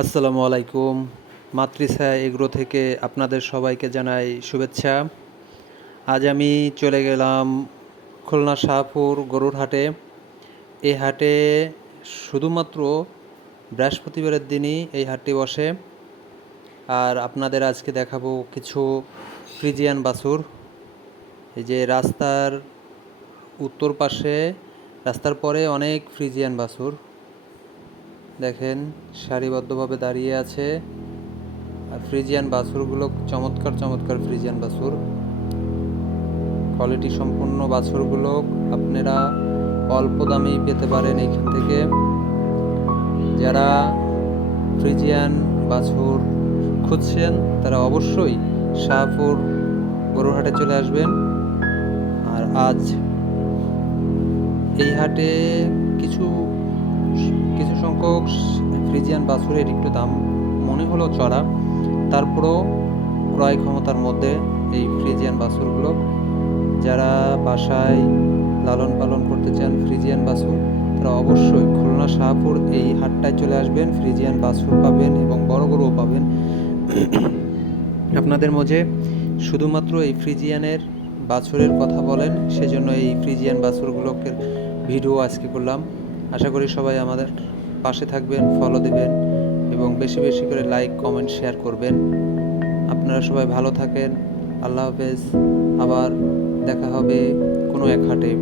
আসসালামু আলাইকুম। মাতৃছা এগ্রো থেকে আপনাদের সবাইকে জানাই শুভেচ্ছা। আজ আমি চলে গেলাম খুলনা শাহপুর গরুর হাটে। এই হাটে শুধুমাত্র বৃহস্পতিবারের দিনই এই হাটটি বসে। আর আপনাদের আজকে দেখাবো কিছু ফ্রিজিয়ান বাছুর। এই যে রাস্তার উত্তর পাশে, রাস্তার পরে অনেক ফ্রিজিয়ান বাছুর। দেখেন, সারিবদ্ধভাবে দাঁড়িয়ে আছে। আর ফ্রিজিয়ান বাছুরগুলো চমৎকার চমৎকার ফ্রিজিয়ান বাছুর। কোয়ালিটি সম্পন্ন বাছুরগুলো আপনারা অল্প দামেই পেতে পারেন এইখান থেকে। যারা ফ্রিজিয়ান বাছুর খুঁজছেন, তারা অবশ্যই শাহপুর গরুরহাটে চলে আসবেন। আর আজ এই হাটে কিছু কিছু সংখ্যক ফ্রিজিয়ান বাছুরের একটু দাম মনে হলো চড়া। তারপরেও ক্রয় ক্ষমতার মধ্যে এই ফ্রিজিয়ান বাছুরগুলো। যারা বাসায় লালন পালন করতে চান ফ্রিজিয়ান বাছুর, তারা অবশ্যই খুলনা শাহপুর এই হাটটায় চলে আসবেন। ফ্রিজিয়ান বাছুর পাবেন এবং বড় গরুও পাবেন। আপনাদের মাঝে শুধুমাত্র এই ফ্রিজিয়ানের বাছুরের কথা বলেন, সেজন্য এই ফ্রিজিয়ান বাছুরগুলোকে ভিডিও আজকে করলাম। আশা করি সবাই আমাদের পাশে থাকবেন ফলো দেবেন এবং বেশি বেশি করে লাইক কমেন্ট শেয়ার করবেন। আপনারা সবাই ভালো থাকেন। আল্লাহ হাফেজ। আবার দেখা হবে কোনো এক হাটে।